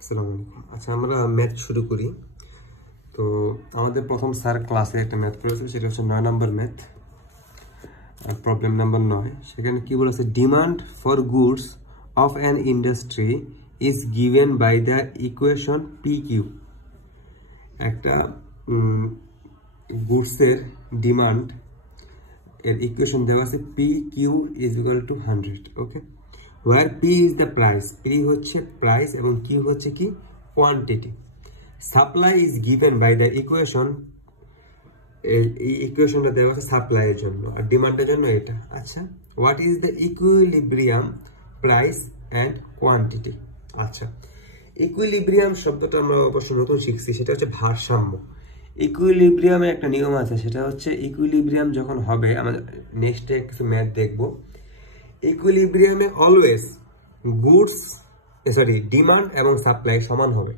আসসালামু আলাইকুম। আচ্ছা, আমরা ম্যাথ শুরু করি। তো আমাদের প্রথম স্যার ক্লাসে একটা ম্যাথ করেছে, সেটা হচ্ছে 9 নম্বর ম্যাথ, প্রবলেম নাম্বার 9। সেখানে কি বলেছে, demand for goods of an industry is given by the equation P Q. একটা গুডসের ডিমান্ড এর ইকুয়েশন দেওয়া আছে P Q is equal to 100। Okay, where P is the price, P হচ্ছে প্রাইস এবং Q হচ্ছে কি quantity. Supply is given by the equation, এই ইকুয়েশনটা দেওয়া আছে সাপ্লাই এর জন্য আর ডিমান্ডের জন্য এটা। আচ্ছা, what is the equilibrium price and quantity. আচ্ছা, ইকুইলিব্রিয়াম শব্দটা আমরা অবশ্যই নতুন শিখছি, সেটা হচ্ছে ভারসাম্য। ইকুইলিব্রিয়ামে একটা নিয়ম আছে, সেটা হচ্ছে ইকুইলিব্রিয়াম যখন হবে, আমরা নেক্সটে কিছু ম্যাথ দেখবো। ইকুইলিব্রিয়ামে অলওয়েজ গুডস ডিমান্ড এবং সাপ্লাই সমান হবে।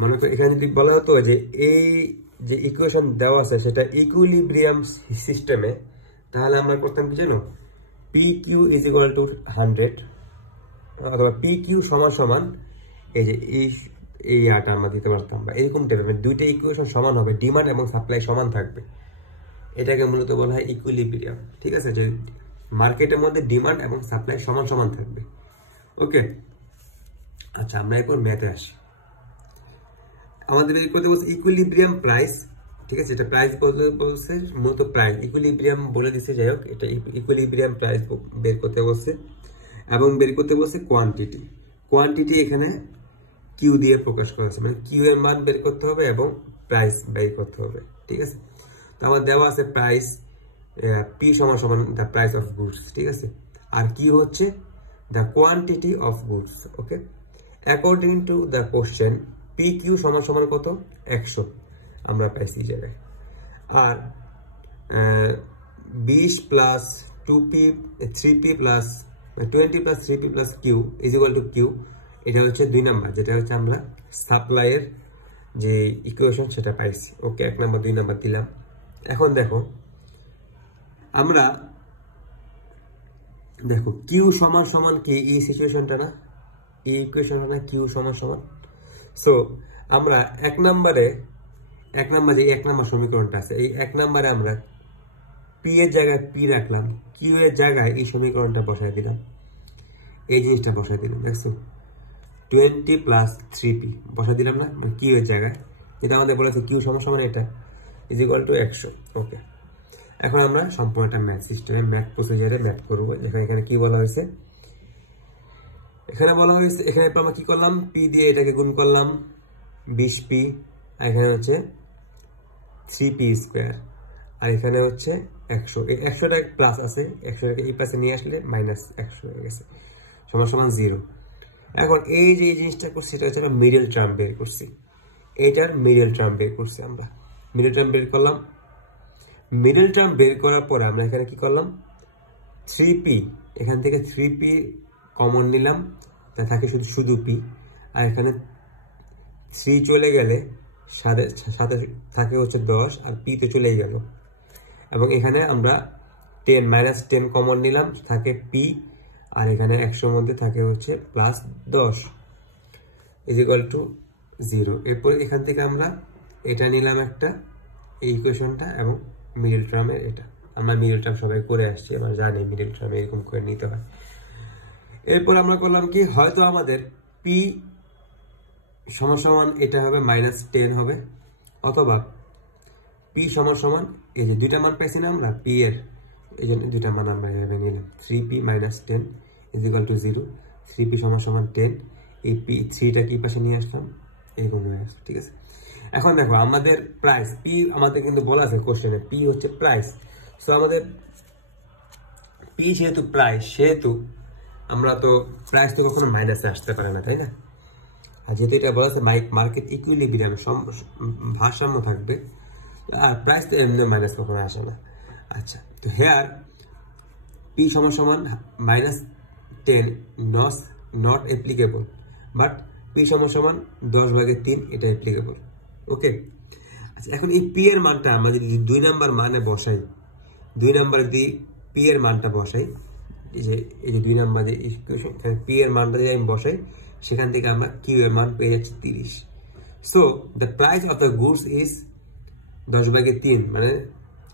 মনে করো এখানে যদি বলা হতো যে এই যে ইকুয়েশন দেওয়া আছে সেটা ইকুইলিব্রিয়াম সিস্টেমে, তাহলে আমরা করতাম কি জানো, P Q is equal to 100 অথবা পি কিউ সমান সমান এই যে এই আটা আমরা দিতে পারতাম, বা এরকম টাইপের দুইটা ইকুয়েশন সমান হবে, ডিমান্ড এবং সাপ্লাই সমান থাকবে। এটাকে মূলত বলা হয় ইকুইলিব্রিয়াম। ঠিক আছে, যে মার্কেটের মধ্যে ডিমান্ড এবং সাপ্লাই সমান সমান থাকবে। ওকে, আচ্ছা আমরা এরপর ম্যাথে আসি। আমাদের বের করতে বলছে ইকুইলিব্রিয়াম প্রাইস। ঠিক আছে, এটা প্রাইস বলছে, মূলত প্রাইস ইকুইলিব্রিয়াম বলে দিচ্ছে, যাই হোক এটা ইকুইলিব্রিয়াম প্রাইস বের করতে বলছে এবং বের করতে বলছে কোয়ান্টিটি। কোয়ান্টিটি এখানে কিউ দিয়ে প্রকাশ করা আছে, মানে কিউ এর মান বের করতে হবে এবং প্রাইস বের করতে হবে। ঠিক আছে, তো আমার দেওয়া আছে প্রাইস পি সমান সমান দ্য প্রাইস অফ গুডস। ঠিক আছে, আর কি হচ্ছে the quantity of goods. Okay, according to the question P Q সমান সমান কত, 100 আমরা পাইছি এই জায়গায়। আর 20 plus 2p 3p plus 20 plus 3p plus Q is equal to Q. এটা হচ্ছে 2 নাম্বার, যেটা হচ্ছে আমরা সাপ্লাইয়ের যে ইকুয়েশন সেটা পাইছি। ওকে, 1 নাম্বার 2 নাম্বার দিলাম। এখন দেখো আমরা কিউ সমান সমান কি, এই সিচুয়েশনটা না, এই ইকুয়েশনটা না, কিউ সমান সমান। সো আমরা 1 নম্বরে এক নম্বর সমীকরণটা আছে, এই 1 নম্বরে আমরা পি এর জায়গায় পি রাখলাম, কিউ এর জায়গায় এই সমীকরণটা বসাই দিলাম, এই জিনিসটা বসাই দিলাম। দেখছো 20 প্লাস 3p বসাই দিলাম না, মানে কিউ এর জায়গায়, যেটা আমাদের বলেছে কিউ সমান সমান এটা ইজ ইকুয়াল টু 100। ওকে, এখন আমরা সম্পূর্ণ একটা ম্যাথ সিস্টেমে ম্যাথ প্রসিজারে ম্যাথ করবো। যেখানে এখানে কি বলা হয়েছে, এখানে আমরা কি করলাম, পি দিয়ে এটাকে গুণ করলাম 20p, আর এখানে হচ্ছে 3p স্কোয়ার, আর এখানে হচ্ছে 100। এই 100টা প্লাস আছে, 100টাকে এই পাশে নিয়ে আসলে মাইনাস 100 হয়ে গেছে, সমান সমান 0। এখন এই যে এই জিনিসটা করছি, এটা হচ্ছে আমরা মিডল টার্ম বের করছি, এইটার মিডল টার্ম বের করছি। আমরা মিডল টার্ম বের করলাম। মিডল টার্ম বের করার পরে আমরা এখানে কি করলাম, 3p, এখান থেকে 3p কমন নিলাম, তা থাকে শুধু p, আর এখানে 3 চলে গেলে সাথে থাকে হচ্ছে 10, আর p তে চলে গেল, এবং এখানে আমরা 10 মাইনাস 10 কমন নিলাম, থাকে p, আর এখানে 100 মধ্যে থাকে হচ্ছে প্লাস 10 ইজ ইকুয়াল টু 0। এরপর এখান থেকে আমরা এটা নিলাম একটা, এই ইকুয়েশনটা, এবং মিডল টার্মের এটা। আমরা মিডল টার্ম সবাই করে আসছি, আমরা জানি মিডল টার্ম এরকম করে নিতে হয়। এরপর আমরা করলাম কি, হয়তো আমাদের p সমান সমান এটা হবে -10 হবে, অথবা p সমান সমান এই যে দুইটা মান পাইছি না আমরা p এর, এই জন্য দুইটা মান আমরা এভাবে নিলাম, 3p - 10 is equal two 0। 3p সমান সমান 10, এই p 3টা কি পাশে নিয়ে আসলাম, এইরকম হয়ে আসছে। ঠিক আছে, এখন দেখো আমাদের প্রাইস p, আমাদের কিন্তু বলা আছে কোশ্চেনে p হচ্ছে প্রাইস। সো আমাদের p যেহেতু প্রাইস, সেহেতু আমরা তো প্রাইস তো কখনো মাইনাসে আসতে পারে না, তাই না? আর যেহেতু এটা বলা আছে মার্কেট ইকুইলিব্রিয়াম, ভারসাম্য থাকবে, আর প্রাইস তো এমনি মাইনাস কখনো আসে না। আচ্ছা, তো হেয়ার p সমান সমান -10 নট অ্যাপ্লিকেবল, বাট p সমান সমান 10/3 এটা অ্যাপ্লিকেবল। ওকে, আচ্ছা এখন এই p এর মানটা আমরা যদি 2 নাম্বার মানে বসাই, 2 নাম্বার দিয়ে p এর মানটা বসাই, এই যে 2 নাম্বার যে ইকুয়েশন, p এর মানটা যদি আমি বসাই, সেখান থেকে আমরা কিউ এর মান পেয়ে যাচ্ছি 30। So the price of the goods is 10/3, মানে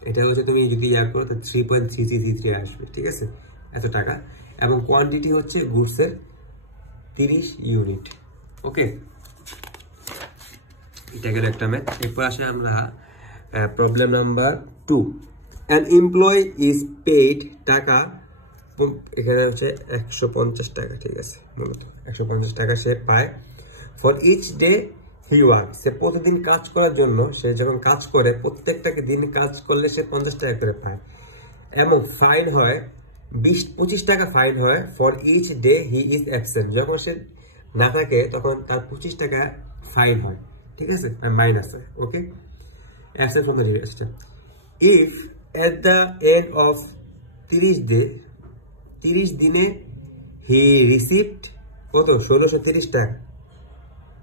এটা হচ্ছে তুমি যদি ইয়া করো তো 3.3333 আসবে, ঠিক আছে, এত টাকা। এবং কোয়ান্টিটি হচ্ছে গুডসের 30 ইউনিট। ওকে, এটা গেল একটা ম্যাথ। এরপর আসে আমরা problem number 2। An employee is paid, টাকা এখানে হচ্ছে 150 টাকা, ঠিক আছে, মূলত 150 টাকা সে পায়। For each day he work, সে প্রতিদিন কাজ করার জন্য, সে যখন কাজ করে প্রত্যেকটাকে দিন কাজ করলে সে 50 টাকা করে পায়। এবং ফাইন হয় 25 টাকা ফাইন হয় for each day he is absent, যখন সে না থাকে তখন তার 25 টাকা ফাইন হয়, ঠিক আছে, মাইনাস হয়। Okay, absent from the register. If at the end of 30 দিনে হি রিসিভড কত 1630 টাকা,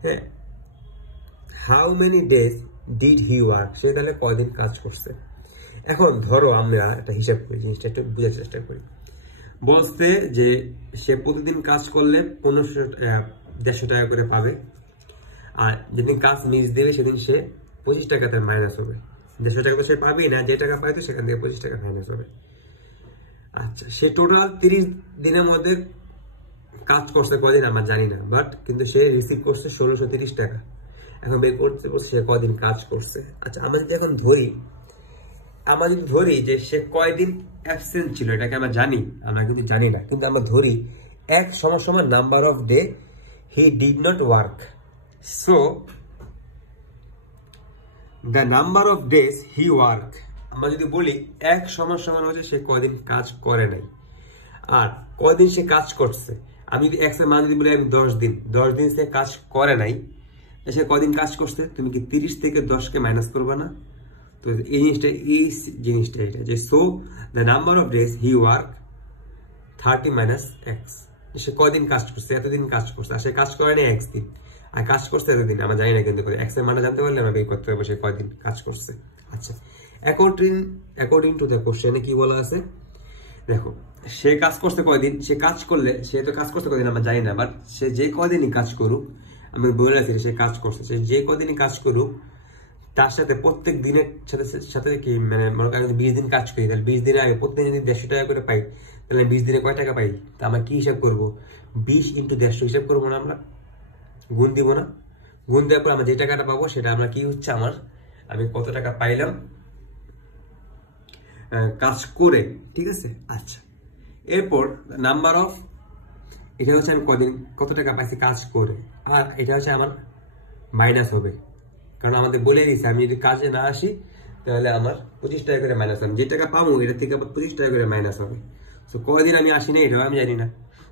হ্যাঁ, how many days did he work, সে তাহলে কয়দিন কাজ করছে। এখন ধরো আমরা একটা হিসাব করি, জিনিসটা একটু বোঝার চেষ্টা করি। বলছে যে সে প্রতিদিন কাজ করলে 150 টাকা করে পাবে, আর যেদিন কাজ মিস দেবে সেদিন সে 25 টাকা তার মাইনাস হবে। 150 টাকা তো সে পাবেই না, যে টাকা পায় তো সেখান থেকে 25 টাকা মাইনাস হবে। আচ্ছা, সে টোটাল 30 দিনের মধ্যে কাজ করছে কদিন আমরা জানি না, বাট কিন্তু সে রিসিভ করছে 1630 টাকা। এখন বের করতে বলছে সে কদিন কাজ করছে। আচ্ছা, আমরা যদি এখন ধরি যে সে কয়দিন অ্যাবসেন্ট ছিল, এটাকে আমরা জানি, আমরা কিন্তু জানি না, কিন্তু আমরা ধরি এক সমান number off day he did not work. So the number of days he work, আমরা যদি বলি এক সমান হচ্ছে সে কয়দিন কাজ করে নাই, আর কয়দিন সে কাজ করছে। আমি যদি এক্স এর মান যদি বলি আমি 10 দিন সে কাজ করে নাই, সে কয়দিন কাজ করছে, তুমি কি 30 থেকে 10কে মাইনাস করবে না? তো এই জিনিসটা এটা যে so the number of days he work 30 minus X, সে কয়দিন কাজ করছে, এতদিন কাজ করছে, আর সে কাজ করে নাই এক্স দিন, আর কাজ করছে এতদিন, আমরা জানি না, কিন্তু এক্স এর মানটা জানতে পারলে আমরা বের করতে পারবো সে কয়দিন কাজ করছে। আচ্ছা, অ্যাকর্ডিং টু দ্য কোশ্চেনে কি বলা আছে দেখো, সে কাজ করছে কয়দিন, সে কাজ করলে সে তো কাজ করছে কয়দিন আমরা জানি না, বাট সে যে কয়দিনই কাজ করুক, আমি বলে রাখছি সে কাজ করছে, সে যে কয়দিনই কাজ করুক তার সাথে প্রত্যেক দিনের সাথে কি মানে মনে করেন 20 দিন কাজ করি, তাহলে 20 দিনে আমি প্রত্যেক যদি 150 টাকা করে পাই, তাহলে 20 দিনে কয় টাকা পাই, তা আমরা কি হিসাব করবো, 20 × 150 হিসাব করবো না, আমরা গুণ দিব না। গুণ দেওয়ার পর আমরা যে টাকাটা পাবো সেটা আমরা কি হচ্ছে আমি কত টাকা পাইলাম কাজ করে, ঠিক আছে। আচ্ছা, এরপর নাম্বার অফ, এটা হচ্ছে আমি কত টাকা পাইছি কাজ করে, আর এটা হচ্ছে আমার মাইনাস হবে, কারণ আমাদের বলে দিয়েছে আমি যদি কাজে না আসি তাহলে আমার 25 টাকা করে মাইনাস হবে, যে টাকা পাবো এটা থেকে আবার 25 টাকা করে মাইনাস হবে। সো কয়দিন আমি আসি না এটাও আমি জানি না,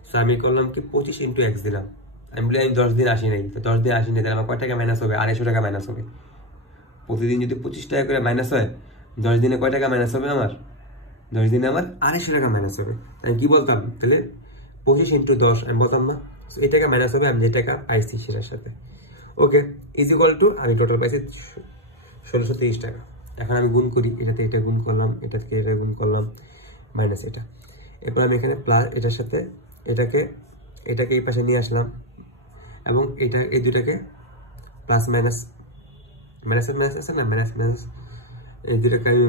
সো আমি করলাম কি 25 × x দিলাম। আমি বলি আমি 10 দিন আসি নাই, তো 10 দিন আসি নাই, তাহলে আমার কয় টাকা মাইনাস হবে, 250 টাকা মাইনাস হবে। প্রতিদিন যদি 25 টাকা করে মাইনাস হয়, 10 দিনে কয় টাকা মাইনাস হবে, আমার 10 দিনে আমার 250 টাকা মাইনাস হবে। আমি কি বলতাম তাহলে 25 × 10 আমি বলতাম না, এই টাকা মাইনাস হবে আমি যে টাকা পাইছি সেটার সাথে। ওকে, ইজ ইকুয়াল টু আমি টোটাল পাইছি 1630 টাকা। এখন আমি গুণ করি, এটা থেকে এটা গুণ করলাম, এটা থেকে এটা গুণ করলাম, মাইনাস এটা। এরপর আমি এখানে প্লাস এটার সাথে এটাকে এই পাশে নিয়ে আসলাম, এবং এই দুটাকে প্লাস মাইনাস আছে না, মাইনাস এই দুটাকে আমি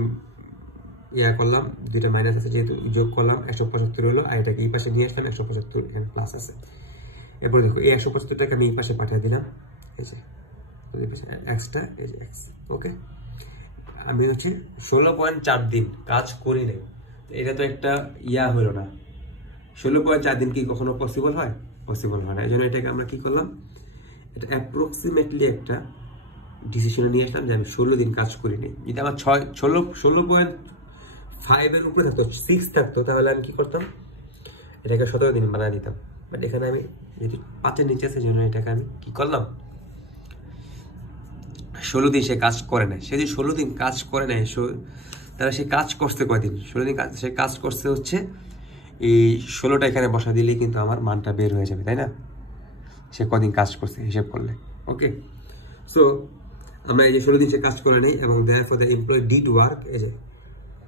করলাম, দুইটা মাইনাস আছে যেহেতু যোগ করলাম, 175 হলো, আর এটাকে এই পাশে নিয়ে আসলাম, 175 এখানে প্লাস আছে। এরপর দেখো এই 175 টাকা আমি এই পাশে পাঠিয়ে দিলাম, এই যে এক্সটা, এই যে এক্স। ওকে, আমি হচ্ছে 16.4 দিন কাজ করি নাই, এটা তো একটা হলো না। 16.4 দিন কি কখনো পসিবল হয়? পসিবল হয় না। এই জন্য এটাকে আমরা কি করলাম, এটা অ্যাপ্রক্সিমেটলি একটা ডিসিশনে নিয়ে আসলাম যে আমি 16 দিন কাজ করি নাই। যদি আমার 16.5 এর উপরে থাকতো, 6 থাকতো, তাহলে আমি কি করতাম, এটাকে 17 দিন বানিয়ে দিতাম। বাট এখানে আমি যেহেতু 5-এর নিচে আছে, জন্য এটাকে আমি কি করলাম, 16 দিন সে কাজ করে নাই। সে যদি 16 দিন কাজ করে নাই, তাহলে সে কাজ করছে কয়দিন, 16 দিন সে কাজ করছে হচ্ছে এই 16টা এখানে বসা দিলেই কিন্তু আমার মানটা বের হয়ে যাবে, তাই না? সে কদিন কাজ করছে হিসেব করলে। ওকে, সো আমরা এই যে 16 দিন সে কাজ করে নেই, এবং therefore the employee did work, এই যে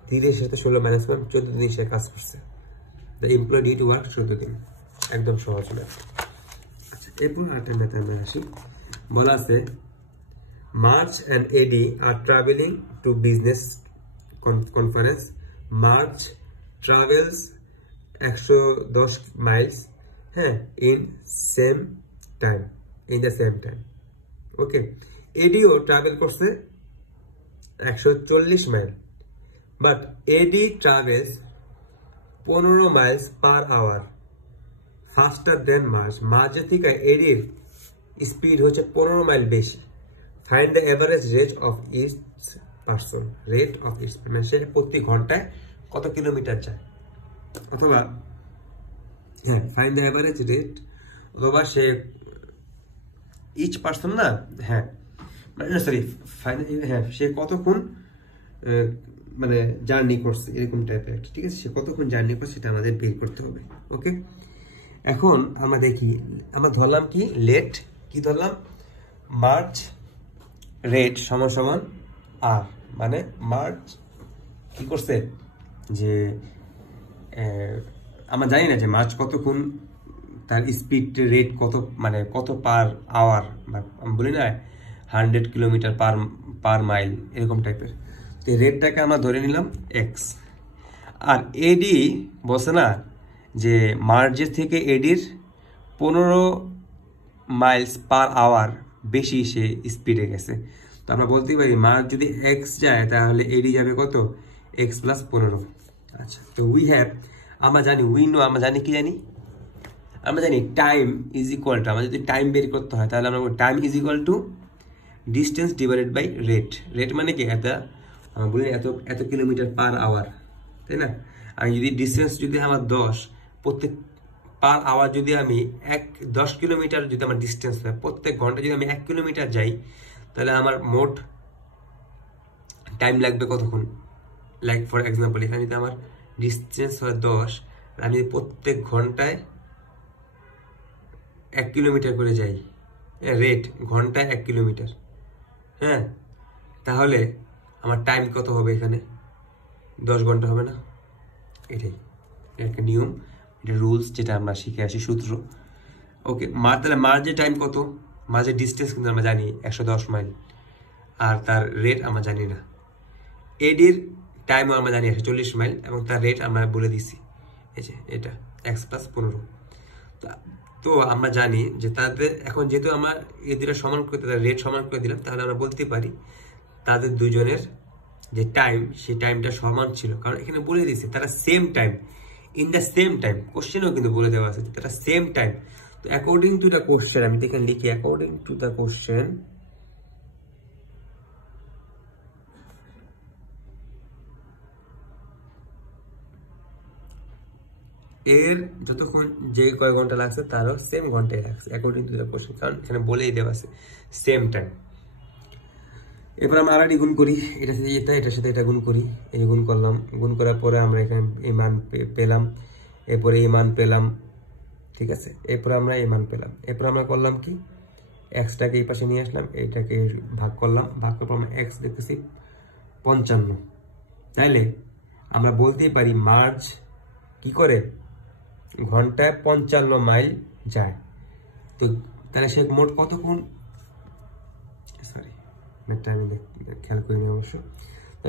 30 সাথে 16 মাইনাস 14 দিন সে কাজ করছে। The employee did work 14 দিন, একদম সহজ ম্যাথ। আচ্ছা, এরপর আরেকটা মেথড আমরা আসি, বলা আছে March and Eddie are travelling to business conference. March travels 110 miles, হ্যাঁ, in the same time. Okay, এডিও ট্রাভেল করছে 140 mile, but Eddie travels 15 miles per hour faster than March. মার্চের থেকে এডির স্পিড হচ্ছে 15 মাইল বেশি। Find the average rate of each person. Rate of each মানে সে প্রতি ঘন্টায় কত কিলোমিটার যায়, অথবা হ্যাঁ ফাইন্ড দ্য এভারেজ রেট, অথবা সে ইচ পারসন না, হ্যাঁ মানে সরি হ্যাঁ সে কতক্ষণ মানে জার্নি করছে এরকম টাইপের, ঠিক আছে, সে কতক্ষণ জার্নি করছে সেটা আমাদের বের করতে হবে। ওকে, এখন আমরা দেখি, আমরা ধরলাম কি লেট, কি ধরলাম মার্চ রেট সমান সমান আর, মানে মার্চ কি করছে যে আমরা জানি না যে মার্চ কতক্ষণ তার স্পিড রেট কত, মানে কত পার আওয়ার, আমি বলি না 100 কিলোমিটার পার মাইল এরকম টাইপের। তো এই রেটটাকে আমরা ধরে নিলাম এক্স। আর এডি বলছে না যে মার্চের থেকে এডির 15 মাইলস পার আওয়ার বেশি সে স্পিডে গেছে। তো আমরা বলতেই পারি মার্চ যদি এক্স যায় তাহলে এডি যাবে কত, এক্স প্লাস 15। আচ্ছা, তো আমরা জানি কি জানি, আমরা জানি টাইম ইজ ইকুয়াল টু, আমাদের যদি টাইম বের করতে হয় তাহলে আমরা time is equal to distance divided by rate. Rate মানে কি বলি এত কিলোমিটার পার আওয়ার, তাই না? আমি যদি ডিস্টেন্স যদি আমার 10, প্রত্যেক পার আওয়ার যদি আমি 10 কিলোমিটার যদি আমার ডিস্টেন্স হয়, প্রত্যেক ঘন্টা যদি আমি 1 কিলোমিটার যাই, তাহলে আমার মোট টাইম লাগবে কতক্ষণ? লাইক ফর এক্সাম্পল এখানে যদি আমার ডিস্টেন্স হয় 10, আমি প্রত্যেক ঘন্টায় 1 কিলোমিটার করে যাই, রেট ঘন্টায় 1 কিলোমিটার, হ্যাঁ, তাহলে আমার টাইম কত হবে? এখানে 10 ঘন্টা হবে না? এটাই একটা নিয়ম, এটা রুলস যেটা আমরা শিখে আসি, সূত্র। ওকে, তাহলে মার্চের টাইম কত? মার্চের ডিস্টেন্স কিন্তু আমরা জানি 110 মাইল, আর তার রেট আমরা জানি না। এডির টাইমও আমরা জানি 140 মাইল, এবং তার রেট আমরা বলে দিছি, এই যে এটা x প্লাস 15। তো আমরা জানি যে তাদের এখন যেহেতু আমরা এই দুটা সমান করে, তাদের রেট সমান করে দিলাম, তাহলে আমরা বলতে পারি তাদের দুজনের যে টাইম, সেই টাইমটা সমান ছিল, কারণ এখানে বলে দিয়েছে তারা same time, in the same time. কোশ্চেনও কিন্তু বলে দেওয়া আছে তারা সেম টাইম। তো অ্যাকর্ডিং টু দ্য কোশ্চেন, আমি এখানে লিখি অ্যাকর্ডিং টু দ্য কোশ্চেন, এর যতক্ষণ যে কয় ঘন্টা লাগছে তারও সেম ঘন্টায় লাগছে অ্যাকর্ডিং টু দ্য কোশ্চেন, কারণ এখানে বলেই দেওয়া আছে সেম টাইম। এরপর আমরা আরেকটি গুণ করি, এটার সাথে এটা গুণ করি, এই গুণ করলাম, গুণ করার পরে আমরা এখানে এই মান পেলাম, এরপরে এই মান পেলাম, ঠিক আছে, এরপরে আমরা এই মান পেলাম। এরপর আমরা করলাম কি, এক্সটাকে এই পাশে নিয়ে আসলাম, এইটাকে ভাগ করলাম, ভাগ করার পর আমরা এক্স দেখতেছি 55। তাইলে আমরা বলতেই পারি মার্চ কি করে ঘন্টায় 55 মাইল যায়। তো তাহলে সে মোট কতক্ষণ, সরি আমি খেয়াল করিনি অবশ্য,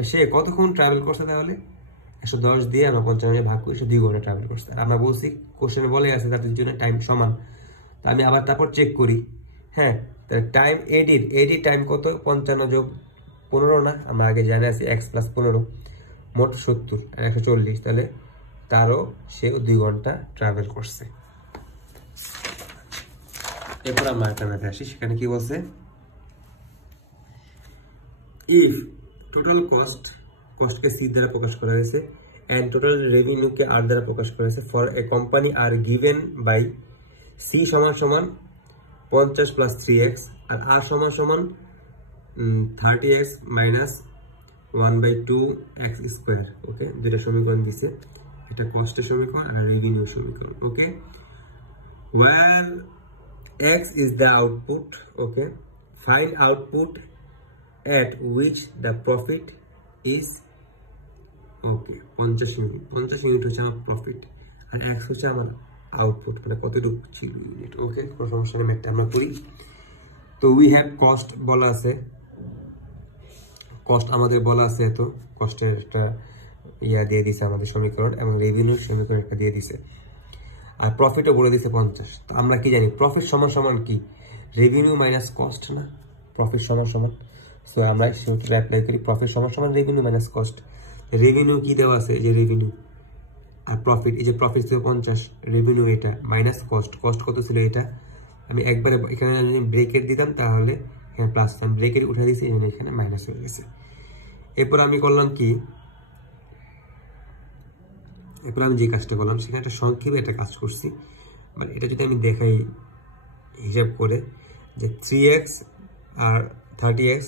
সে কতক্ষণ ট্রাভেল করছে? তাহলে 110 দিয়ে আমরা 55 ভাগ করি, সে 2 ঘন্টা ট্রাভেল করছে। আর আমরা বলছি কোশ্চেনে বলে আছে তাদের জন্য টাইম সমান। তা আমি আবার তারপর চেক করি, হ্যাঁ, তাহলে টাইম এডির টাইম কত? 55 যোগ 15 না, আমরা আগে জানি আছি x প্লাস 15, মোট 70 আর 140, তাহলে তারও সে 2 ঘন্টা ট্রাভেল করছে। এরপর আমরা একটা ম্যাথে আসি, সেখানে কি বলছে, ইফ টোটাল কস্টকে সি দ্বারা প্রকাশ করা হয়েছে এন্ড টোটাল রেভিনিউকে আর দ্বারা প্রকাশ করা হয়েছে for a company are given by C সমান সমান 50 প্লাস 3x আর আর সমান সমান 30x মাইনাস 1/2x স্কোয়ার। ওকে, দুইটা সমীকরণ দিছে, এটা কস্টের সমীকরণ আর রেভিনিউ সমীকরণ। ওকে, where x is the output, okay, find output at which the profit is, okay, 50 unit হচ্ছে আমার প্রফিট, আর x হচ্ছে আমার আউটপুট মানে কতটুকু ছিল ইউনিট। ওকে, কোনো সমস্যা নেই, ম্যাথটা আমরা করি। তো উই হ্যাভ কস্ট বলা আছে, কস্ট আমাদের বলা আছে, তো কস্টের একটা ইয়া দিয়ে দিছে আমাদের সমীকরণ, এবং রেভিনিউ সমীকরণ একটা দিয়ে দিছে, আর প্রফিটও বলে দিছে 50। তো আমরা কি জানি প্রফিট সমান সমান কি রেভিনিউ মাইনাস কস্ট না, প্রফিট সমান সমান। সো আমরা সূত্রটা অ্যাপ্লাই করি, প্রফিট সমান সমান রেভিনিউ মাইনাস কস্ট। রেভিনিউ কি দেওয়া আছে, যে রেভিনিউ, আর প্রফিট, এই যে প্রফিট ছিল 50, রেভিনিউ এটা মাইনাস কস্ট, কস্ট কত ছিল এটা, আমি একবারে এখানে যদি ব্রেকেট দিতাম তাহলে এখানে প্লাস, আমি ব্রেকেট উঠে দিয়েছি, এখানে মাইনাস হয়ে গেছে। এরপর আমি করলাম কি, এরপর আমি যে কাজটা করলাম সেখানে একটা সংক্ষেপে একটা কাজ করছি, বাট এটা যদি আমি দেখাই হিসাব করে, যে 3x আর 30x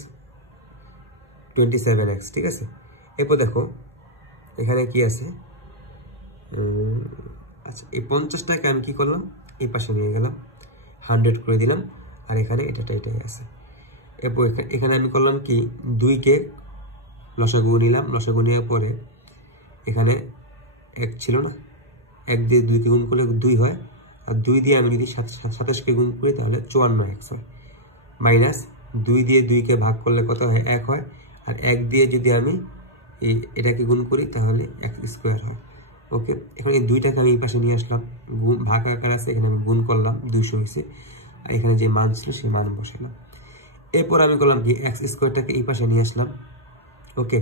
27x, ঠিক আছে। এরপর দেখো এখানে কি আছে, আচ্ছা এই 50টাকে আমি কি করলাম এই পাশে নিয়ে গেলাম, 100 করে দিলাম, আর এখানে এটাই আছে। এরপর এখানে আমি করলাম কি 2কে লসাগু নিলাম, লসাগু নেওয়ার পরে এখানে 1 ছিল না, 1 দিয়ে 2কে গুণ করলে 2 হয়, আর 2 দিয়ে আমি যদি 27কে গুণ করি তাহলে 54x হয়, মাইনাস 2 দিয়ে 2কে ভাগ করলে কত হয় 1 হয়, আর 1 দিয়ে যদি আমি এটাকে গুণ করি তাহলে x² হয়। ওকে, এখন এই 2টাকে আমি এই পাশে নিয়ে আসলাম, গুণ ভাগ আকার আছে, এখানে আমি গুণ করলাম 200 হয়েছে, আর এখানে যে মান ছিল সেই মান বসালাম। এরপর আমি করলাম কি x² এই পাশে নিয়ে আসলাম। ওকে,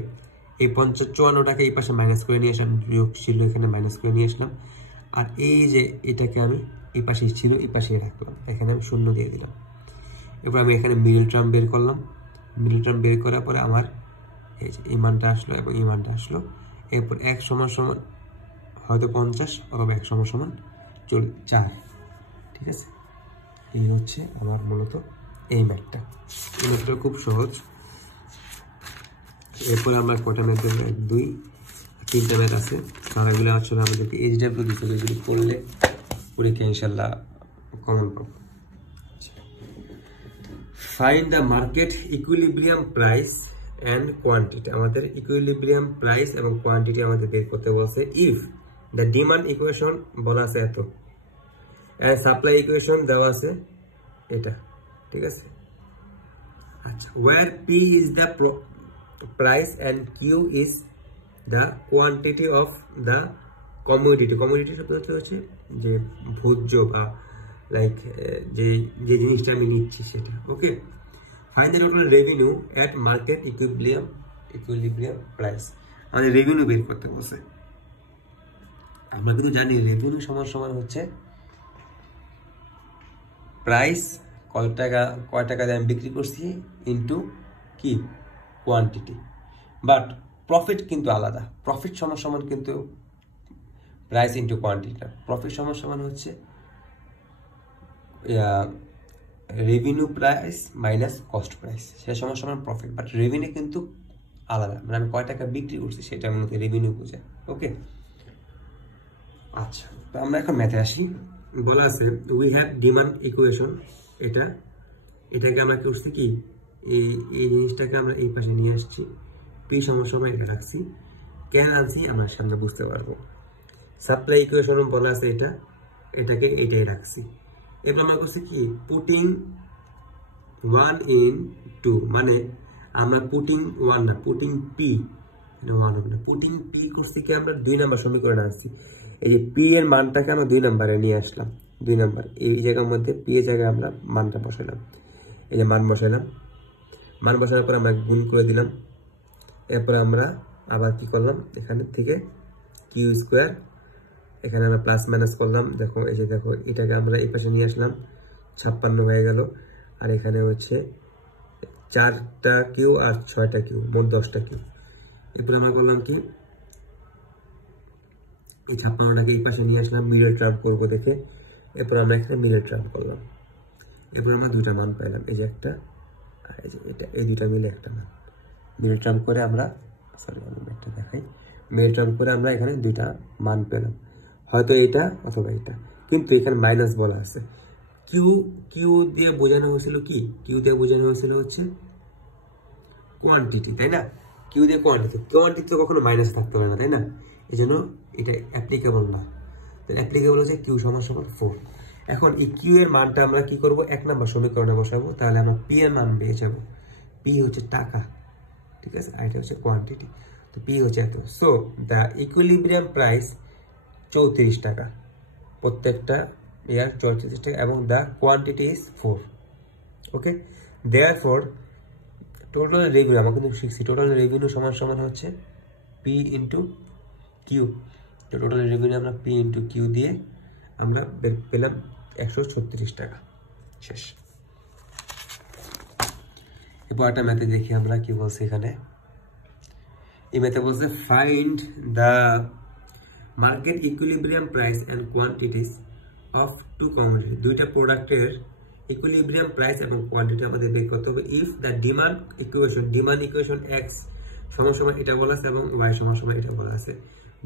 এই 54টাকে এই পাশে মাইনাস করে নিয়ে আসলাম, যোগ ছিল এখানে মাইনাস করে নিয়ে আসলাম, আর এই যে এটাকে আমি এই পাশে ছিল এই পাশে রাখলাম, এখানে আমি 0 দিয়ে দিলাম। এরপর আমি এখানে মিডল টার্ম বের করলাম, মিডল টার্ম বের করার পরে আমার এই মানটা আসলো এবং এই মানটা আসলো। এরপর 1 সমান সমান হয়তো 50 অথবা 1 সমান সমান 4, ঠিক আছে। এই হচ্ছে আমার মূলত এই ম্যাথটা, এই ম্যাথটা খুব সহজ। এরপরে আমরা কটা ম্যাথ দেবো, 1 2 3টা ম্যাথ আছে, তারাগুলো আসলে আমাদেরকে এইচডাব্লিউ দিতে হবে, যদি করলে পরীক্ষা ইনশাল্লাহ কমন পাবো। Find the market equilibrium price and quantity, আমাদের ইকুইলিব্রিয়াম প্রাইস এবং কোয়ান্টিটি আমাদের বের করতে বলছে। ইফ দ্য ডিমান্ড ইকুয়েশন বলা আছে এত, অ্যান্ড সাপ্লাই ইকুয়েশন দেওয়া আছে এটা, ঠিক আছে। আচ্ছা, where P is the price and Q is the quantity of the commodity, commodity শব্দ হচ্ছে যে ভোজ্য বা লাইক যে জিনিসটা আমি নিচ্ছি সেটা। Okay, find the total revenue at market equilibrium price, আমাদের রেভিনিউ বের করতে বলছে। আমরা কিন্তু জানি রেভিনিউ সমান সমান হচ্ছে প্রাইস, কয় টাকা দিয়ে আমি বিক্রি করছি ইন্টু কি কোয়ান্টিটি, বাট প্রফিট কিন্তু আলাদা, প্রফিট সমান সমান কিন্তু প্রাইস ইন্টু কোয়ান্টিটি, প্রফিট সমান সমান হচ্ছে revenue price minus cost price, সেটা সমান সমান প্রফিট, বাট রেভিনিউ কিন্তু আলাদা, মানে আমি কয় টাকা বিক্রি করছি সেটা মূলত রেভিনিউ বোঝায়। ওকে, আচ্ছা, তো আমরা এখন ম্যাথে আসি। বলা আছে উই হ্যাভ ডিমান্ড ইকুয়েশন, এটাকে আমরা করছি কি এই জিনিসটাকে আমরা এই পাশে নিয়ে আসছি, পি সমান সমান এটা রাখছি, কেন আনছি আমরা সামনে বুঝতে পারবো। সাপ্লাই ইকুয়েশন বলা আছে এটাকে এইটাই রাখছি। এবার আমরা করছি কি পুটিং 1 in 2, মানে আমরা পুটিং 1 না, পুটিং পি, 1 না, পুটিং পি করছি কি আমরা 2 নাম্বার সমীকরণে আসছি। এই যে পি এর মানটাকে আমরা 2 নাম্বারে নিয়ে আসলাম, 2 নাম্বার এই জায়গার মধ্যে পি এর জায়গায় আমরা মানটা বসাইলাম, এই যে মান বসাইলাম, মান বসানোর পর আমরা গুণ করে দিলাম। এরপরে আমরা আবার কি করলাম, এখানে থেকে কিউ স্কোয়ার, এখানে আমরা প্লাস মাইনাস করলাম, দেখো এই যে দেখো এটাকে আমরা এই পাশে নিয়ে আসলাম, 56 হয়ে গেল, আর এখানে হচ্ছে 4টা কিউ আর 6টা কিউ, মোট 10টা কিউ। এরপরে আমরা করলাম কি এই 56টাকে এই পাশে নিয়ে আসলাম, মিডল টার্ম করবো দেখে, এরপর আমরা এখানে মিডল টার্ম করলাম। এরপর আমরা 2টা মান পাইলাম, এই যে একটা আর এই যে এটা, এই 2টা মিলে একটা মান। মিডল টার্ম করে আমরা একটা দেখাই, মিডল টার্ম করে আমরা এখানে 2টা মান পেলাম, হয়তো এটা অথবা এটা, কিন্তু এখানে মাইনাস বলা আছে। কিউ দিয়ে বোঝানো হয়েছিল কি, কিউ দিয়ে বোঝানো হয়েছিল হচ্ছে কোয়ান্টিটি, তাই না? কিউ দিয়ে কোয়ান্টিটি তো কখনো মাইনাস থাকতে পারে না, তাই না? এই জন্য এটা অ্যাপ্লিকেবল না। অ্যাপ্লিকেবল হচ্ছে কিউ সমান সমান 4। এখন এই কিউ এর মানটা আমরা কি করব, 1 নম্বর সমীকরণে বসাবো, তাহলে আমরা পি এর মান পেয়ে যাব। পি হচ্ছে টাকা, ঠিক আছে, আর এটা হচ্ছে কোয়ান্টিটি। তো পি হচ্ছে এত। সো দ্য ইকুইলিব্রিয়াম প্রাইস 34 টাকা, প্রত্যেকটা ইয়ার 34 টাকা, এবং the quantity is 4। Okay, therefore total revenue, আমরা কিন্তু শিখছি টোটাল রেভিনিউ সমান সমান হচ্ছে পি ইন্টু কিউ। তো টোটাল রেভিনিউ আমরা পি ইন্টু কিউ দিয়ে আমরা পেলাম 136 টাকা। শেষ। এরপর একটা ম্যাথে দেখি আমরা কি বলছি এখানে। এই ম্যাথে বলছে find the market equilibrium price and quantities of two commodity. দুইটা প্রোডাক্টের ইকুইলিব্রিয়াম প্রাইস এবং কোয়ান্টিটি আমাদের বের করতে হবে। If the demand equation x সমান সমান এটা বলা আছে এবং ওয়াই সমান সমান এটা বলা আছে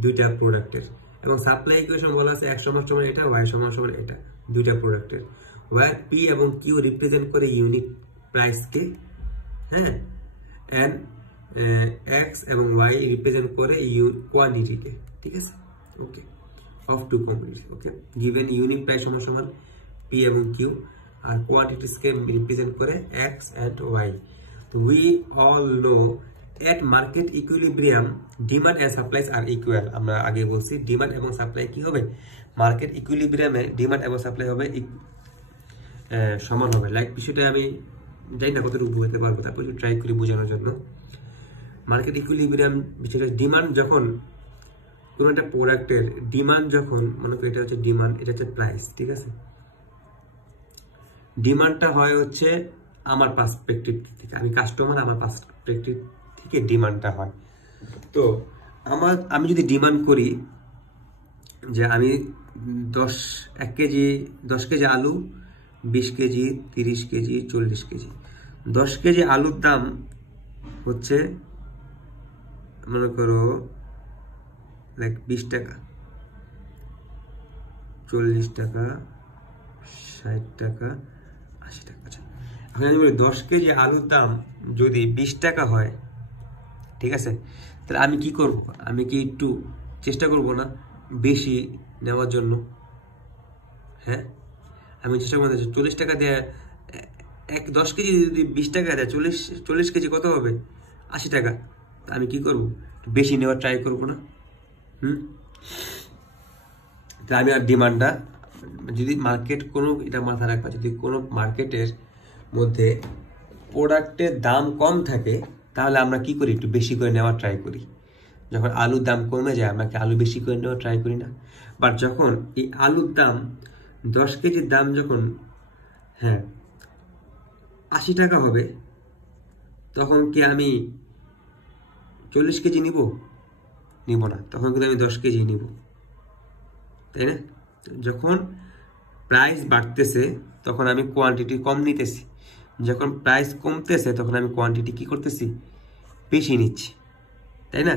দুইটা প্রোডাক্টের, এবং সাপ্লাই ইকুয়েশন বলা আছে এক্স সমান সমান এটা, ওয়াই সমান সমান এটা, দুইটা প্রোডাক্টের। ওয়ার পি এবং কিউ রিপ্রেজেন্ট করে ইউনিট প্রাইসকে, হ্যাঁ, এন্ড এক্স এবং ওয়াই রিপ্রেজেন্ট করে কোয়ান্টিটিকে, ঠিক আছে। Okay, of two quantity. Okay, given unit price সমান সমান পি এবং কিউ, আর কোয়ান্টিটিসকে রিপ্রেজেন্ট করে এক্স এন্ড ওয়াই। তো we all know at market equilibrium demand and supplies are equal. আমরা আগে বলছি ডিমান্ড এবং সাপ্লাই কি হবে, মার্কেট ইকুইলিব্রিয়ামে ডিমান্ড এবং সাপ্লাই হবে সমান হবে। লাইক বিষয়টা আমি জানি না কতটুকু বুঝতে পারবো, তারপর ট্রাই করি বোঝানোর জন্য। মার্কেট ইকুইলিব্রিয়াম বিষয়টা ডিমান্ড যখন কোনো একটা প্রোডাক্টের ডিমান্ড যখন, মনে করি এটা হচ্ছে ডিমান্ড, এটা হচ্ছে প্রাইস, ঠিক আছে। ডিমান্ডটা হয় হচ্ছে আমার পার্সপেক্টিভ থেকে, আমি কাস্টমার, আমার পার্সপেক্টিভ থেকে ডিমান্ডটা হয়। তো আমি যদি ডিমান্ড করি যে আমি 1 কেজি আলু, 20 কেজি, 30 কেজি, 40 কেজি, 10 কেজি আলুর দাম হচ্ছে মনে করো লাইক 20 টাকা, 40 টাকা, 60 টাকা, 80 টাকা। আচ্ছা, এখন আমি বলি 10 কেজি আলুর দাম যদি 20 টাকা হয়, ঠিক আছে, তাহলে আমি কি করব, আমি কি একটু চেষ্টা করব না বেশি নেওয়ার জন্য? হ্যাঁ, আমি চেষ্টা করবো 40 টাকা দেয়, 10 কেজি যদি 20 টাকা দেয়, 40 কেজি কত হবে, 80 টাকা। আমি কি করব, বেশি নেওয়ার ট্রাই করব না? তাহলে আমি আর ডিমান্ডটা, যদি মার্কেট কোনো, এটা মাথা রাখবা, যদি কোনো মার্কেটের মধ্যে প্রোডাক্টের দাম কম থাকে, তাহলে আমরা কি করি, একটু বেশি করে নেওয়ার ট্রাই করি। যখন আলুর দাম কমে যায়, আমরা কি আলু বেশি করে নেওয়ার ট্রাই করি না? বাট যখন এই আলুর দাম 10 কেজির দাম যখন, হ্যাঁ, 80 টাকা হবে, তখন কি আমি 40 কেজি নিব না, তখন কিন্তু আমি 10 কেজি নিব, তাই না? যখন প্রাইস বাড়তেছে তখন আমি কোয়ান্টিটি কম নিতেছি, যখন প্রাইস কমতেছে তখন আমি কোয়ান্টিটি কি করতেছি, বেশি নিচ্ছি, তাই না?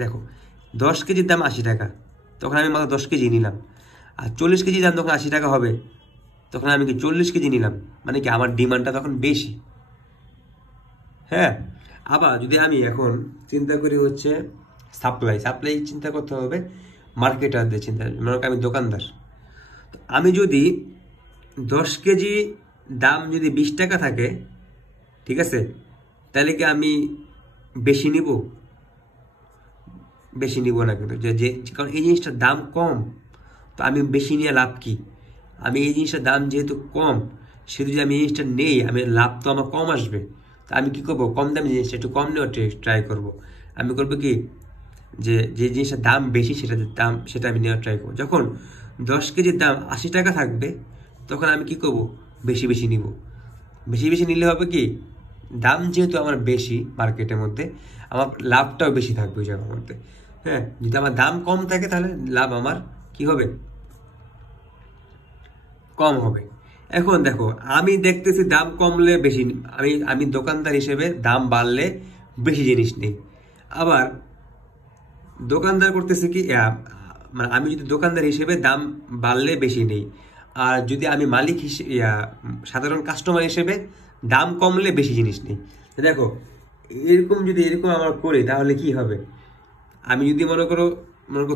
দেখো 10 কেজির দাম 80 টাকা, তখন আমি মাত্র 10 কেজি নিলাম, আর 40 কেজির দাম যখন 80 টাকা হবে, তখন আমি কি 40 কেজি নিলাম, মানে কি আমার ডিমান্ডটা তখন বেশি। হ্যাঁ, আবার যদি আমি এখন চিন্তা করি হচ্ছে সাপ্লাই চিন্তা করতে হবে মার্কেটারদের চিন্তা, মনে করি আমি দোকানদার, আমি যদি 10 কেজি দাম যদি 20 টাকা থাকে, ঠিক আছে, তাহলে কি আমি বেশি নিব না, কিন্তু কারণ এই জিনিসটার দাম কম, তো আমি বেশি নিয়ে লাভ কি? আমি এই জিনিসটার দাম যেহেতু কম, সেহেতু যদি আমি এই জিনিসটা নেই, আমি লাভ তো আমার কম আসবে, তা আমি কি করবো, কম দামি জিনিসটা একটু কম নেওয়ার ট্রাই করব। আমি করবো কি, যে জিনিসটার দাম বেশি সেটা আমি নেওয়ার ট্রাই করবো। যখন 10 কেজির দাম 80 টাকা থাকবে, তখন আমি কি করব, বেশি নিব। বেশি নিলে হবে কি, দাম যেহেতু আমার বেশি মার্কেটের মধ্যে, আমার লাভটাও বেশি থাকবে ওই জায়গার মধ্যে। হ্যাঁ, যদি আমার দাম কম থাকে, তাহলে লাভ আমার কি হবে, কম হবে। এখন দেখো, আমি দেখতেছি দাম কমলে বেশি, আমি দোকানদার হিসেবে দাম বাড়লে বেশি জিনিস নেই। আবার দোকানদার করতেছে কি, মানে আমি যদি দোকানদার হিসেবে দাম বাড়লে বেশি নেই, আর যদি আমি মালিক হিসেবে, সাধারণ কাস্টমার হিসেবে দাম কমলে বেশি জিনিস নেই। দেখো এরকম আমার করি, তাহলে কি হবে, আমি যদি মনে করো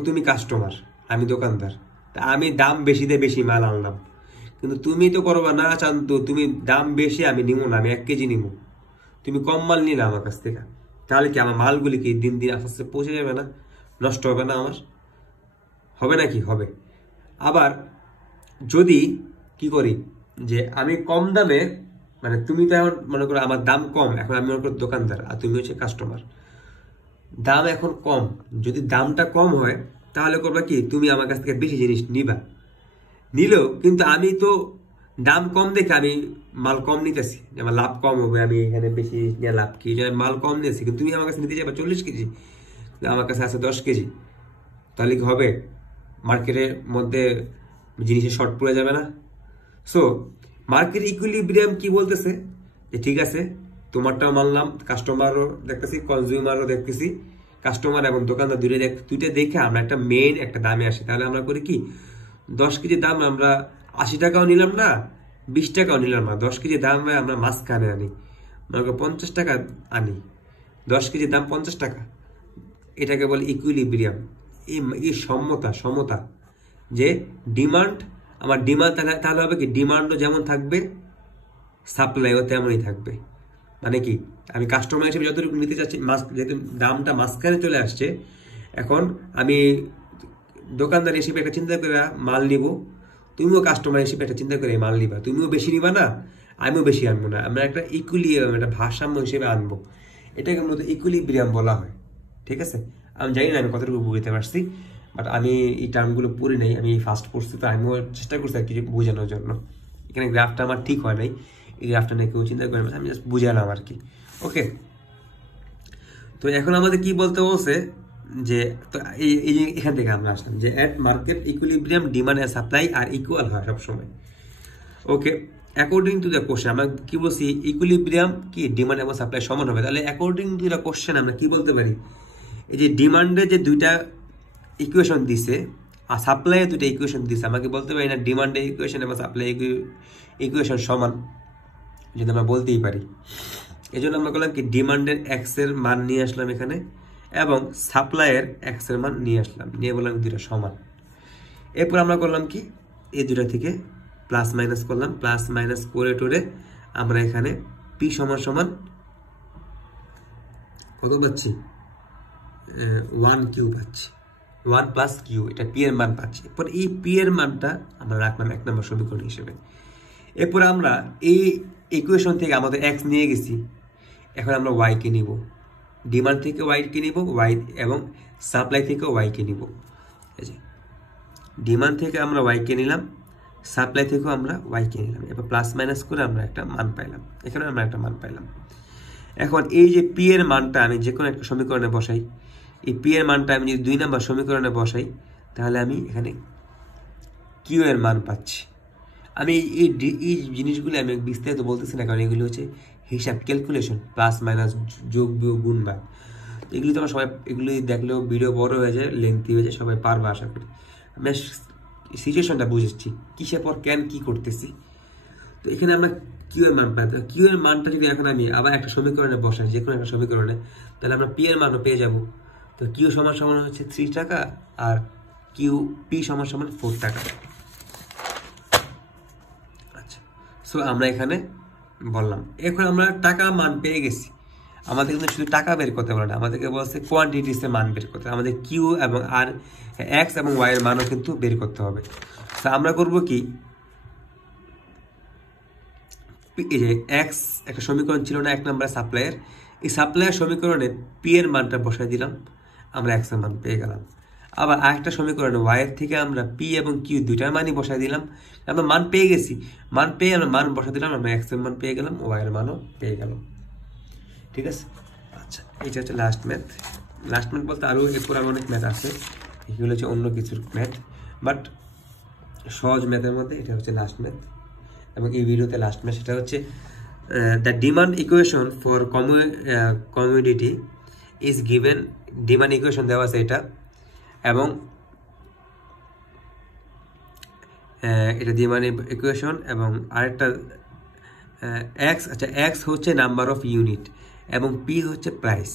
তুমি কাস্টমার, আমি দোকানদার, তা আমি দাম বেশি দিয়ে বেশি মাল আনলাম, কিন্তু তুমি তো করবা না চান্ত, তুমি দাম বেশি আমি নিব না, আমি 1 কেজি নিব, তুমি কম মাল নিলে আমার কাছ থেকে, তাহলে কি আমার মালগুলি কি দিন দিন আস্তে আস্তে পৌঁছে যাবে না, নষ্ট হবে না আমার? হবে নাকি? হবে। আবার যদি কি করি যে আমি কম দামে, মানে তুমি তো এখন মনে করো আমার দাম কম, এখন আমি মনে করো দোকানদার আর তুমি হচ্ছে কাস্টমার, দাম এখন কম, যদি দামটা কম হয় তাহলে করবা কি তুমি আমার কাছ থেকে বেশি জিনিস নিবা, নিলেও কিন্তু আমি তো দাম কম দেখে আমি মাল কম নিতেছি, আমার লাভ কম হবে, আমি এখানে বেশি নিয়ে লাভ কি, মাল কম নিয়েছি, কিন্তু তুমি আমার কাছে নিতে যাবে 40 কেজি, আমার কাছে আছে 10 কেজি, তাহলে কি হবে? মার্কেটের মধ্যে জিনিসের শর্ট পড়ে যাবে না? সো মার্কেট ইকুইলিব্রিয়াম কি বলতেছে যে ঠিক আছে, তোমারটাও মানলাম, কাস্টমারও দেখতেছি, কনজিউমারও দেখতেছি, কাস্টমার এবং দোকানদার দুইটা দেখে আমরা একটা মেইন একটা দামে আসি। তাহলে আমরা করি কি, 10 কেজি দাম আমরা 80 টাকাও নিলাম না, 20 টাকাও নিলাম না, 10 কেজি দাম আমরা মাঝখানে আনি, মনে করো 50 টাকা আনি, 10 কেজি দাম 50 টাকা, এটাকে বলে ইকুইলিব্রিয়াম। এই সমতা, যে ডিমান্ড, আমার ডিমান্ড তাহলে হবে কি, ডিমান্ডও যেমন থাকবে সাপ্লাইও তেমনই থাকবে। মানে কি, আমি কাস্টমার হিসেবে যতটুকু নিতে চাচ্ছি, যেহেতু দামটা মাঝখানে চলে আসছে, এখন আমি দোকানদার হিসেবে একটা চিন্তা করে মাল নিব, তুমিও কাস্টমার হিসেবে একটা চিন্তা করে মাল নিবা, তুমিও বেশি নিবা না, আমিও বেশি আনবো না, আমরা একটা একটা ভারসাম্য হিসেবে আনবো, এটাকে মূলত ইকুইলিব্রিয়াম বলা হয়। ঠিক আছে, আমি জানি না আমি কতটুকু বুঝতে পারছি, বাট আমি এই টার্মগুলো পড়ি নাই, আমি ফার্স্ট পড়ছি, তো আমিও চেষ্টা করছি আর কিছু বোঝানোর জন্য। এখানে গ্রাফটা আমার ঠিক হয় নাই, এই গ্রাফটা নিয়ে কেউ চিন্তা করে, আমি জাস্ট বুঝালাম আর কি। ওকে, তো এখন আমাদের কি বলতে বলছে যে, তো এই যে এখান থেকে আমরা আসলাম যে at market equilibrium demand and supply are equal হয় সবসময়। Okay, according to the question আমরা কি বলছি, ইকুইলিব্রিয়াম কি ডিমান্ড এবং সাপ্লাই সমান হবে, তাহলে অ্যাকর্ডিং টু দ্য কোশ্চেন আমরা কি বলতে পারি, এই যে ডিমান্ডে যে দুইটা ইকুয়েশন দিছে আর সাপ্লাইয়ে দুইটা ইকুয়েশন দিছে, আমাকে বলতে পারি না ডিমান্ডের ইকুয়েশন এবং সাপ্লাই ইকুয়েশন সমান, যদি আমরা বলতেই পারি। এই জন্য আমরা করলাম কি, ডিমান্ডের এক্স এর মান নিয়ে আসলাম এখানে, এবং সাপ্লাইয়ের এক্স এর মান নিয়ে আসলাম, নিয়ে বললাম দুইটা সমান। এরপর আমরা করলাম কি, এই দুইটা থেকে প্লাস মাইনাস করলাম, প্লাস মাইনাস করে টোরে আমরা এখানে পি সমান সমান কত পাচ্ছি, 1 কিউ পাচ্ছি, 1 প্লাস কিউ, এটা পি এর মান পাচ্ছি। এরপর এই পি এর মানটা আমরা রাখলাম 1 নম্বর সমীকরণ হিসেবে। এরপর আমরা এই ইকুয়েশন থেকে আমাদের এক্স নিয়ে গেছি, এখন আমরা ওয়াই কে নিব, ডিমান্ড থেকে ওয়াই কে নিব, ওয়াই এবং সাপ্লাই থেকে ওয়াই কে নিব। এই যে ডিমান্ড থেকে আমরা ওয়াই কে নিলাম, সাপ্লাই থেকেও আমরা ওয়াই কে নিলাম, এবার প্লাস মাইনাস করে আমরা একটা মান পাইলাম, এখানে আমরা একটা মান পাইলাম। এখন এই যে পি এর মানটা আমি যে কোনো একটা সমীকরণে বসাই, এই পি এর মানটা আমি যদি 2 নম্বর সমীকরণে বসাই, তাহলে আমি এখানে কিউ এর মান পাচ্ছি। আমি এই জিনিসগুলো আমি বিস্তারিত বলতেছি না, কারণ এগুলো হচ্ছে হিসাব, ক্যালকুলেশন, প্লাস মাইনাস, যোগ বিয়োগ, গুণ ভাগ, এগুলি তো আমরা সবাই, এগুলি দেখলেও ভিডিও বড় হয়ে যায়, লেন্থি হয়ে যায়, সবাই পারবে আশা করি। আমরা সিচুয়েশনটা বুঝেছি, কিসের পর কেন কি করতেছি। তো এখানে আমরা কিউ এর মান পাই, কিউ এর মানটা যদি এখন আমি আবার একটা সমীকরণে বসাই, যে কোনো একটা সমীকরণে, তাহলে আমরা পি এর মানও পেয়ে যাব। তো কিউ সমান সমান হচ্ছে 3 টাকা, আর কিউ পি সমান সমান 4 টাকা। আচ্ছা, সো আমরা এখানে বললাম, এখন আমরা টাকা মান পেয়ে গেছি, আমাদের কিন্তু শুধু টাকা বের করতে বলে না, আমাদেরকে বলছে কোয়ান্টিটিসের মান বের করতে, আমাদের কিউ এবং আর এক্স এবং ওয়াই এর মানও কিন্তু বের করতে হবে। তো আমরা করব কি, এই যে এক্স একটা সমীকরণ ছিল না 1 নম্বর সাপ্লাইয়ের, এই সাপ্লাইয়ের সমীকরণে পি এর মানটা বসাই দিলাম, আমরা এক্স এর মান পেয়ে গেলাম। আবার আরেকটা সমীকরণে ওয়াই এর থেকে আমরা পি এবং কিউ দুইটার মানই বসাই দিলাম, আমরা মান পেয়ে গেছি, মান পেয়ে আমরা মান বসাই দিলাম, আমরা এক্স এর মান পেয়ে গেলাম, ওয়াই এর মানও পেয়ে গেলাম। ঠিক আছে, আচ্ছা এটা হচ্ছে লাস্ট ম্যাথ। লাস্ট ম্যাথ বলতে আরও এরপর অনেক ম্যাথ আছে, এগুলো হচ্ছে অন্য কিছুর ম্যাথ, বাট সহজ ম্যাথের মধ্যে এটা হচ্ছে লাস্ট ম্যাথ, এবং এই ভিডিওতে লাস্ট ম্যাথ সেটা হচ্ছে the demand equation for commodity is given, demand equation দেওয়া আছে এটা, এবং এটা ডিমান্ড ইকুয়েশন, এবং আরেকটা এক্স, আচ্ছা এক্স হচ্ছে নাম্বার অফ ইউনিট এবং পি হচ্ছে প্রাইস।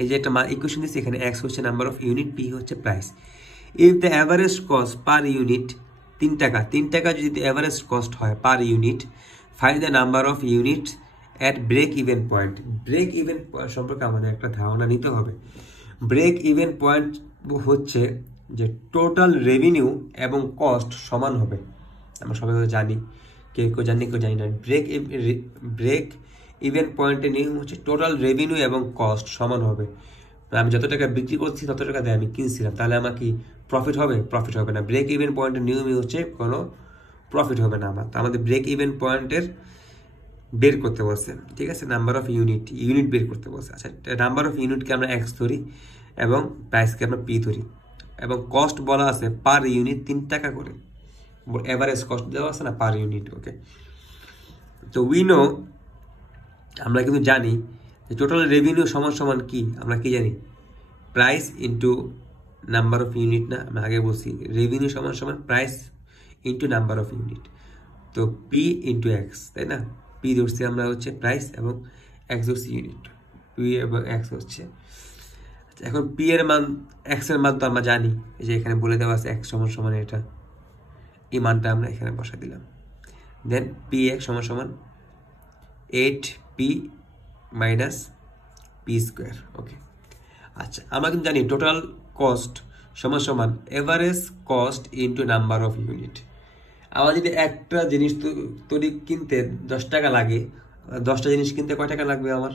এই যে একটা ইকুয়েশন দিচ্ছে, এখানে এক্স হচ্ছে নাম্বার অফ ইউনিট, পি হচ্ছে price. If the average cost per unit 3 টাকা, 3 টাকা যদি অ্যাভারেজ কস্ট হয় per unit, find the number of unit at break even point. Break even সম্পর্কে আমাদের একটা ধারণা নিতে হবে। ব্রেক ইভেন পয়েন্ট হচ্ছে যে টোটাল রেভিনিউ এবং কস্ট সমান হবে। আমরা সবাই জানি, কেউ জানি কেউ জানি না। ব্রেক ইভেন পয়েন্টের নিয়ম হচ্ছে টোটাল রেভিনিউ এবং কস্ট সমান হবে। আমি যত টাকা বিক্রি করছি তত টাকা দিয়ে আমি কিনছিলাম, তাহলে আমার কি প্রফিট হবে? প্রফিট হবে না। ব্রেক ইভেন পয়েন্টের নিয়মই হচ্ছে কোনো প্রফিট হবে না আমার। তো আমাদের ব্রেক ইভেন পয়েন্টের বের করতে বলছে, ঠিক আছে, নাম্বার অফ ইউনিট বের করতে বলছে। আচ্ছা, নাম্বার অফ ইউনিটকে আমরা এক্স ধরি এবং প্রাইসকে আমরা পি ধরি, এবং কস্ট বলা আছে পার ইউনিট 3 টাকা করে, এভারেজ কস্ট দেওয়া আছে না পার ইউনিট। ওকে, তো উই নো, আমরা কিন্তু জানি যে টোটাল রেভিনিউ সমান সমান কি, আমরা কি জানি, price into number of unit না? আমি আগে বলছি রেভিনিউ সমান সমান price into number of unit. তো পি ইন্টু এক্স, তাই না? পি ধরছি আমরা হচ্ছে প্রাইস এবং এক্স ধরছি ইউনিট। পি এবং এক্স হচ্ছে, এখন পি এর মান, এক্স এর মান তো আমরা জানি, এই যে এখানে বলে দেওয়া আছে এক্স সমান সমান এটা, এই মানটা আমরা এখানে বসা দিলাম। দেন পি এক্স সমান সমান 8p মাইনাস পি স্কোয়ার। ওকে, আচ্ছা, আমরা কিন্তু জানি টোটাল কস্ট সমান সমান average cost into number of unit. আমার যদি একটা জিনিস তৈরি কিনতে 10 টাকা লাগে, 10টা জিনিস কিনতে কয় টাকা লাগবে? আমার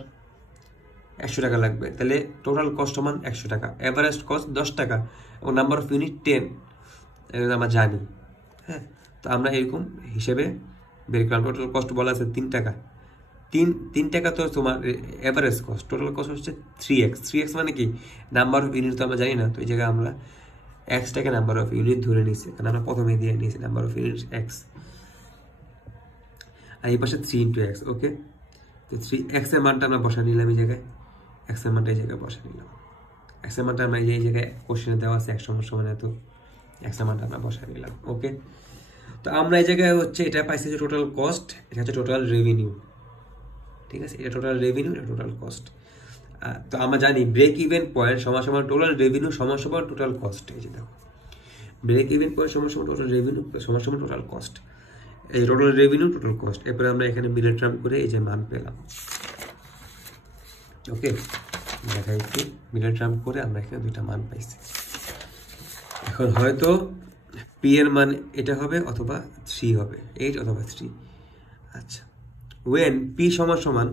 100 টাকা লাগবে। তাহলে টোটাল কস্ট সমান 100 টাকা, এভারেজ কস্ট 10 টাকা এবং নাম্বার অফ ইউনিট 10, আমরা জানি। হ্যাঁ, তো আমরা এরকম হিসেবে বের করলাম। টোটাল কস্ট বলা আছে 3 টাকা, 3 টাকা তো তোমার এভারেজ কস্ট, টোটাল কস্ট হচ্ছে 3x। 3x মানে কি? নাম্বার অফ ইউনিট তো আমরা জানি না, তো এই জায়গায় আমরা এক্সটাকে নাম্বার অফ ইউনিট ধরে নিয়েছি, কারণ আমরা প্রথমে দিয়ে নিয়েছি নাম্বার অফ ইউনিট এক্স, আর এই পাশে 3 ইন্টু এক্স। ওকে, তো 3x এর মানটা আমরা বসা নিলাম এই জায়গায়, এক্স এর মানটা এই জায়গায় বসা নিলাম। এক্স এর মানটা আমরা এই জায়গায় কোশ্চেনে দেওয়া আছে 1 সমান এত, এক্স এর মানটা আমরা বসা নিলাম। ওকে, তো আমরা এই জায়গায় হচ্ছে এটা পাইছি যে টোটাল কস্ট, এটা হচ্ছে টোটাল রেভিনিউ, ঠিক আছে, এটা টোটাল রেভিনিউ, এটা টোটাল কস্ট। তো আমরা জানি ব্রেক ইভেন পয়েন্ট সমান সমান টোটাল রেভিনিউ সমান সমান টোটাল কস্ট। এই যে দেখো, ব্রেক ইভেন পয়েন্ট সমান সমান টোটাল রেভিনিউ সমান সমান টোটাল কস্ট, এই টোটাল রেভিনিউ টোটাল কস্ট। এরপরে আমরা এখানে মিডল টার্ম করে এই যে মান পেলাম। ওকে, দেখাই একটু, মিডল টার্ম করে আমরা এখানে দুইটা মান পাইছি। এখন হয়তো পি এর মান এটা হবে অথবা 3 হবে, 8 অথবা 3। আচ্ছা, ওয়েন পি সমান সমান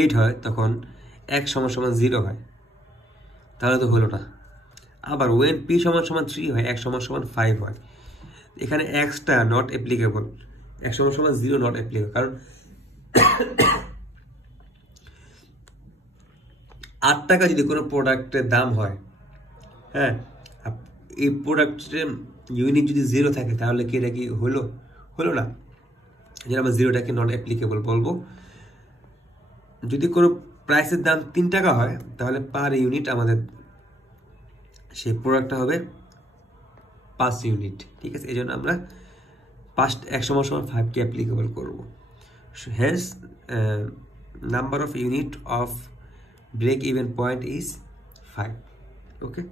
8 হয় তখন x সমান সমান 0 হয়, তাহলে তো হলো না। আবার ওয়েন পি সমান সমান 3 হয়, x সমান সমান 5 হয়, এখানে xটা নট অ্যাপ্লিকেবল, x সমান সমান 0 নট অ্যাপ্লিকেবল, কারণ 8 টাকা যদি কোনো প্রোডাক্টের দাম হয়, হ্যাঁ, এই প্রোডাক্টের ইউনিট যদি 0 থাকে তাহলে কি এটা কি হলো? হলো না। যেটা আমরা 0টাকে নট অ্যাপ্লিকেবল বলবো। যদি কোনো প্রাইসের দাম 3 টাকা হয় তাহলে পার ইউনিট আমাদের সেই প্রোডাক্টটা হবে 5 ইউনিট, ঠিক আছে। এই জন্য আমরা 1 সমান সমান 5কে অ্যাপ্লিকেবল করবো। Hence number of unit of break even point is 5। Okay.